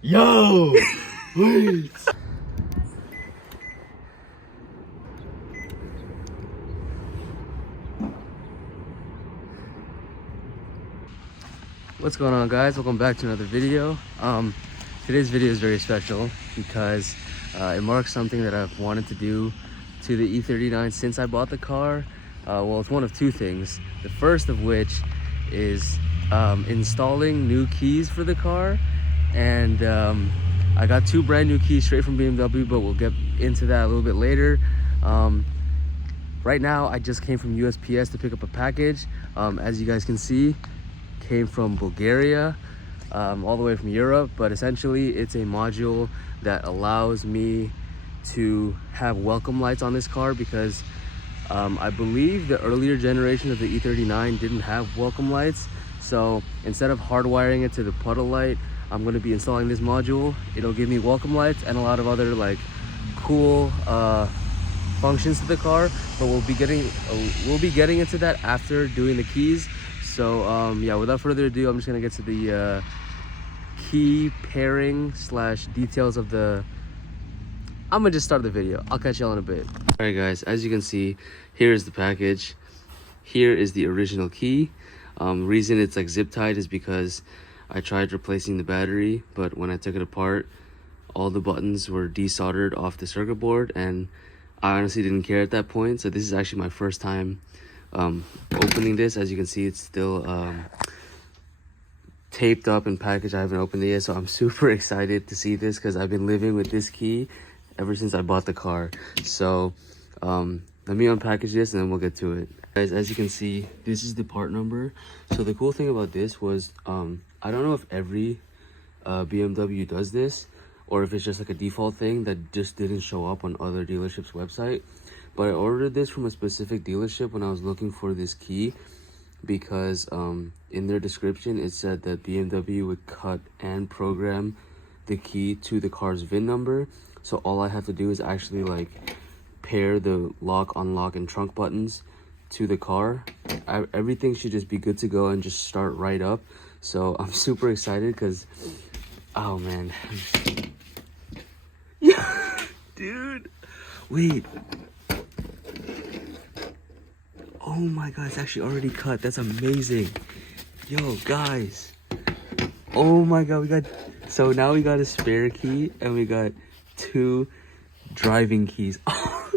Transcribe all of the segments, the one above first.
Yo! Wait! What's going on, guys? Welcome back to another video. Today's video is very special because it marks something that I've wanted to do to the E39 since I bought the car. Well, it's one of two things. The first of which is installing new keys for the car, and I got two brand new keys straight from BMW, but we'll get into that a little bit later. Right now, I just came from USPS to pick up a package. As you guys can see, came from Bulgaria, all the way from Europe, but essentially it's a module that allows me to have welcome lights on this car because I believe the earlier generation of the E39 didn't have welcome lights. So instead of hardwiring it to the puddle light, I'm going to be installing this module. It'll give me welcome lights and a lot of other like cool functions to the car, but we'll be getting into that after doing the keys. So yeah, without further ado, I'm just gonna get to the key pairing / details of the. I'm gonna just start the video. I'll catch y'all in a bit. All right, guys, as you can see, here is the package. Here is the original key. Reason it's like zip tied is because I tried replacing the battery, but when I took it apart, all the buttons were desoldered off the circuit board, and I honestly didn't care at that point. So this is actually my first time opening this. As you can see, it's still taped up and packaged. I haven't opened it yet, so I'm super excited to see this because I've been living with this key ever since I bought the car. So let me unpackage this and then we'll get to it. Guys, as you can see, this is the part number. So the cool thing about this was I don't know if every BMW does this or if it's just like a default thing that just didn't show up on other dealerships' website. But I ordered this from a specific dealership when I was looking for this key because in their description it said that BMW would cut and program the key to the car's VIN number. So all I have to do is actually like pair the lock, unlock, and trunk buttons to the car. Everything should just be good to go and just start right up. So I'm super excited because, oh man. Yeah, dude. Wait. Oh my god, it's actually already cut. That's amazing. Yo, guys. Oh my god, so now we got a spare key and we got two driving keys. Oh,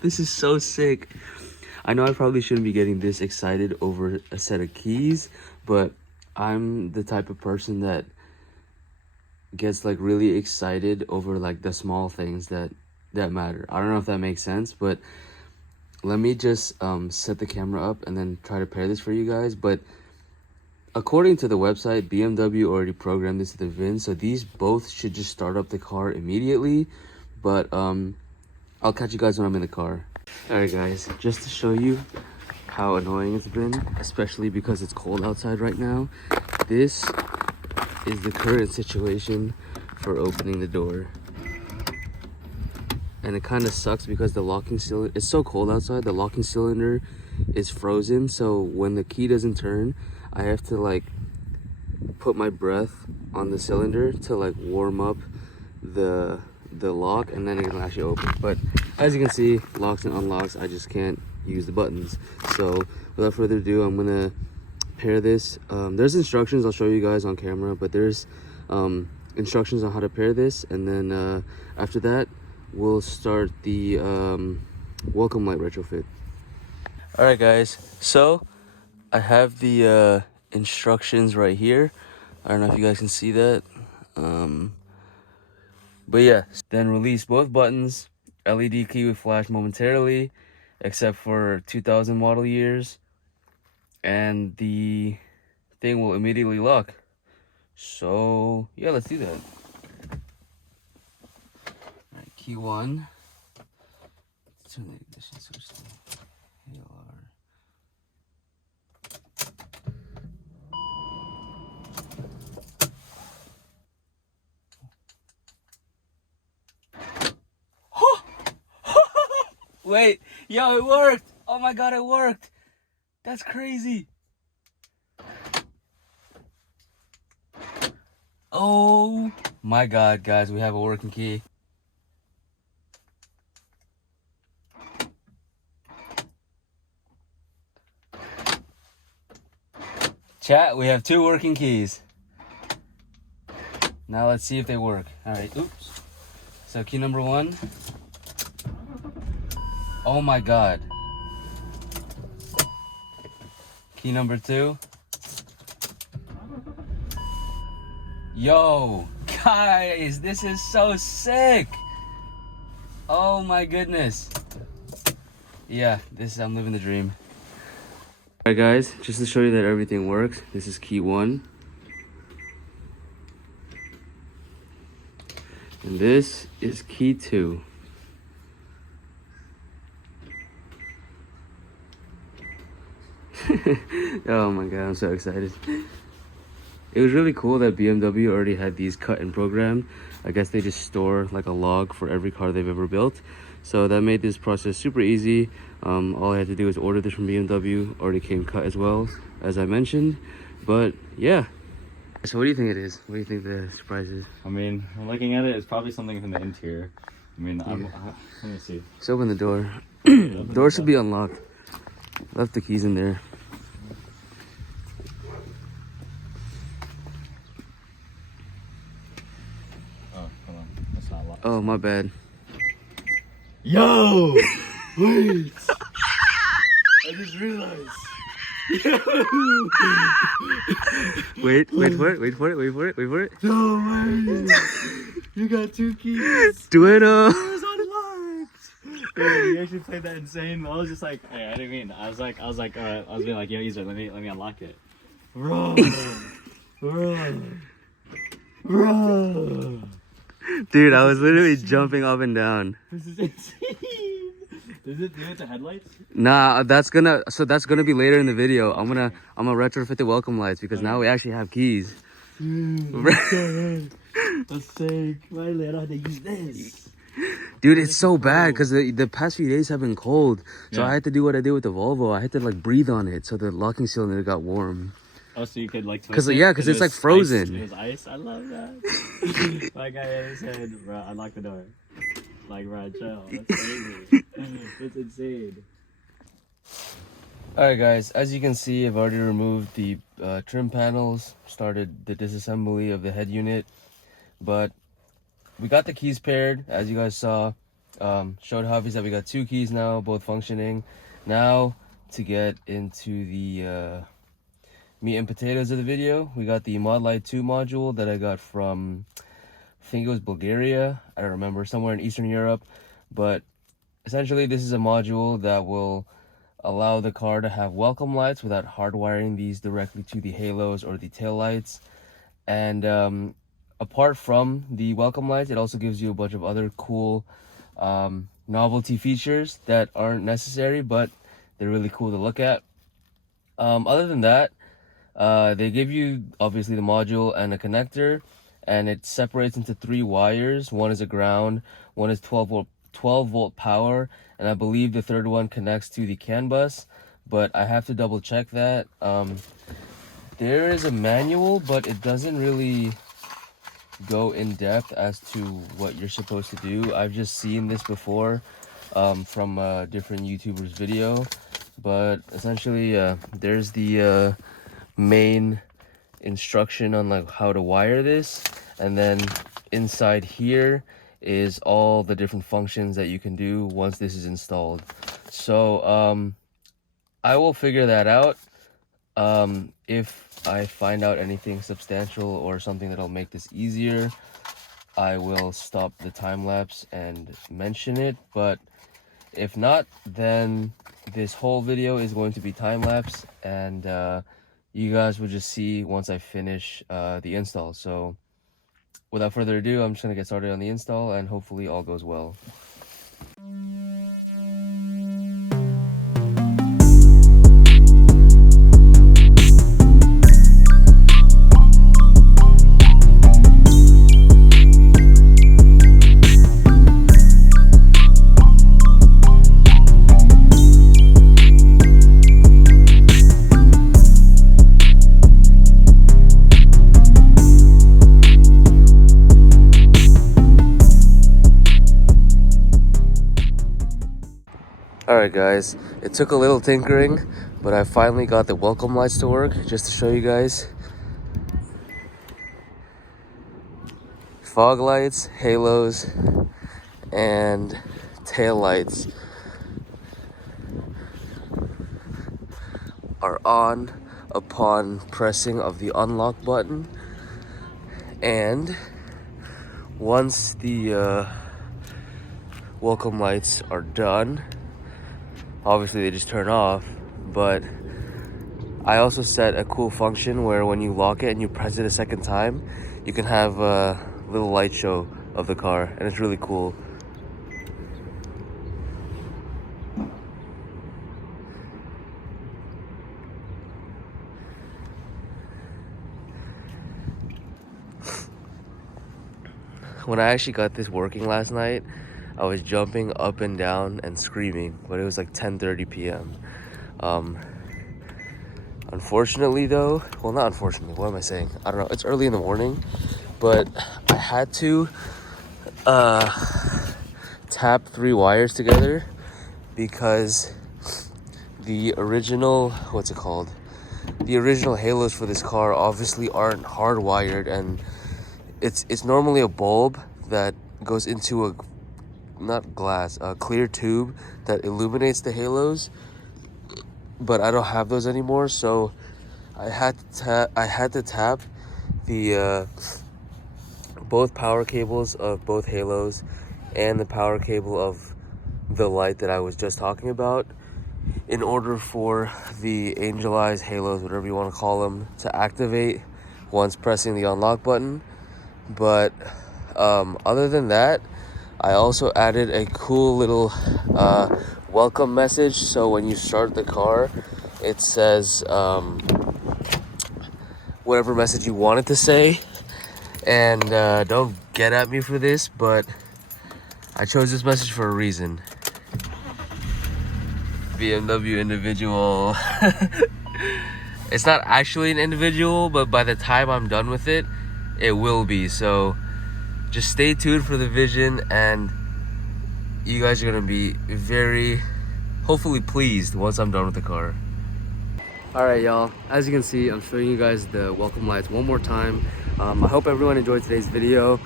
this is so sick. I know I probably shouldn't be getting this excited over a set of keys, but I'm the type of person that gets like really excited over like the small things that matter. I don't know if that makes sense, but let me just set the camera up and then try to pair this for you guys. But according to the website, BMW already programmed this to the VIN, so these both should just start up the car immediately. But I'll catch you guys when I'm in the car. All right, guys, just to show you how annoying it's been, especially because it's cold outside right now, this is the current situation for opening the door. And it kind of sucks because the locking cylinder, it's so cold outside, the locking cylinder is frozen. So when the key doesn't turn, I have to like put my breath on the cylinder to like warm up the lock, and then it can actually open. But as you can see, locks and unlocks, I just can't use the buttons. So without further ado, I'm gonna pair this. There's instructions I'll show you guys on camera, but there's instructions on how to pair this, and then after that we'll start the welcome light retrofit. All right, guys, so I have the instructions right here. I don't know if you guys can see that, but yeah. Then release both buttons. LED key will flash momentarily except for 2000 model years, and the thing will immediately lock. So yeah, let's do that. All right, key one. Turn the ignition switch to ALR. Wait, yo, it worked! Oh my god, it worked! That's crazy! Oh my God, guys, we have a working key. Chat, we have 2 working keys. Now let's see if they work. All right, oops. So key number 1. Oh my God. Key number 2. Yo, guys, this is so sick. Oh my goodness. Yeah, I'm living the dream. All right, guys, just to show you that everything works, this is key 1. And this is key 2. Oh my God, I'm so excited. It was really cool that BMW already had these cut and programmed. I guess they just store like a log for every car they've ever built. So that made this process super easy. All I had to do was order this from BMW. Already came cut as well, as I mentioned. But yeah. So what do you think it is? What do you think the surprise is? I mean, looking at it, it's probably something from the interior. I mean, let me see. Let's open the door. Door should be unlocked. Left the keys in there. Oh, hold on. That's not locked. Oh, my bad. Yo! Wait! I just realized. Wait for it. No way! You got 2 keys. Dueno! It was unlocked. Yeah, you actually played that insane. I was just like, hey, I didn't mean. I was being like, yo, Ezer, let me unlock it. Bro. Dude, I was literally jumping up and down. This is insane. Does it do it to headlights? Nah, that's gonna be later in the video. I'm gonna retrofit the welcome lights because now we actually have keys. Dude, that's sick. Finally, I don't have to use this. Dude, it's so bad because the past few days have been cold. So Yeah. I had to do what I did with the Volvo. I had to like breathe on it so the locking cylinder got warm. Oh, so you could like twist Because it? yeah, because it's like frozen. It was ice. I love that. My guy in his head, bro, unlock the door. Like, bro, chill. That's crazy. That's insane. Alright guys, as you can see, I've already removed the trim panels, started the disassembly of the head unit, but we got the keys paired, as you guys saw. Showed Javi that we got 2 keys now, both functioning. Now, to get into the meat and potatoes of the video, we got the modLight2 module that I got from, I think it was Bulgaria, I don't remember, somewhere in Eastern Europe. But essentially this is a module that will allow the car to have welcome lights without hardwiring these directly to the halos or the tail lights. And apart from the welcome lights, it also gives you a bunch of other cool novelty features that aren't necessary, but they're really cool to look at. Other than that, they give you obviously the module and a connector, and it separates into 3 wires. One is a ground, one is 12 volt power, and I believe the third one connects to the CAN bus, but I have to double check that. There is a manual, but it doesn't really go in depth as to what you're supposed to do. I've just seen this before from a different YouTuber's video, but essentially there's the main instruction on like how to wire this, and then inside here is all the different functions that you can do once this is installed. So I will figure that out. If I find out anything substantial or something that'll make this easier, I will stop the time lapse and mention it. But if not, then this whole video is going to be time lapse, and you guys will just see once I finish the install. So without further ado, I'm just gonna get started on the install, and hopefully all goes well. Alright guys, it took a little tinkering, but I finally got the welcome lights to work, just to show you guys. Fog lights, halos, and tail lights are on upon pressing of the unlock button, and once the welcome lights are done, obviously they just turn off. But I also set a cool function where when you lock it and you press it a second time, you can have a little light show of the car, and it's really cool. When I actually got this working last night, I was jumping up and down and screaming, but it was like 10:30 p.m. Unfortunately though, well, not unfortunately, what am I saying? I don't know, it's early in the morning, but I had to tap 3 wires together because the original, what's it called? The original halos for this car obviously aren't hardwired, and it's normally a bulb that goes into a clear tube that illuminates the halos, but I don't have those anymore, so I had to tap the both power cables of both halos and the power cable of the light that I was just talking about in order for the angelized halos, whatever you want to call them, to activate once pressing the unlock button. But other than that, I also added a cool little welcome message. So when you start the car, it says whatever message you want it to say. And don't get at me for this, but I chose this message for a reason. BMW individual. It's not actually an individual, but by the time I'm done with it, it will be. So just stay tuned for the vision, and you guys are gonna be very, hopefully, pleased once I'm done with the car. Alright y'all, as you can see, I'm showing you guys the welcome lights one more time. I hope everyone enjoyed today's video.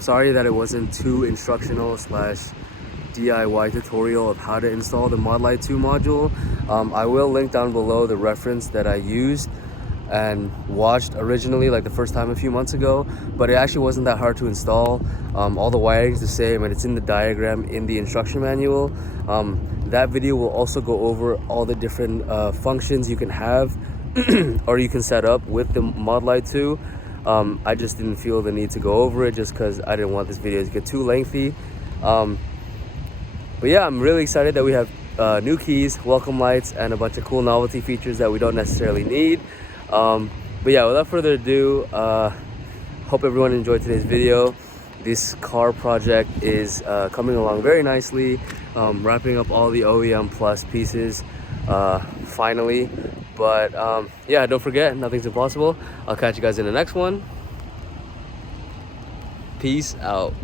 Sorry that it wasn't too instructional / DIY tutorial of how to install the modLight2 module. I will link down below the reference that I used and watched originally, like the first time a few months ago, but it actually wasn't that hard to install. All the wiring is the same, and it's in the diagram in the instruction manual. That video will also go over all the different functions you can have or you can set up with the modLight2. I just didn't feel the need to go over it just because I didn't want this video to get too lengthy. But yeah, I'm really excited that we have new keys, welcome lights, and a bunch of cool novelty features that we don't necessarily need. But yeah, without further ado, hope everyone enjoyed today's video. This car project is coming along very nicely, wrapping up all the OEM Plus pieces finally. But yeah, don't forget, nothing's impossible. I'll catch you guys in the next one. Peace out.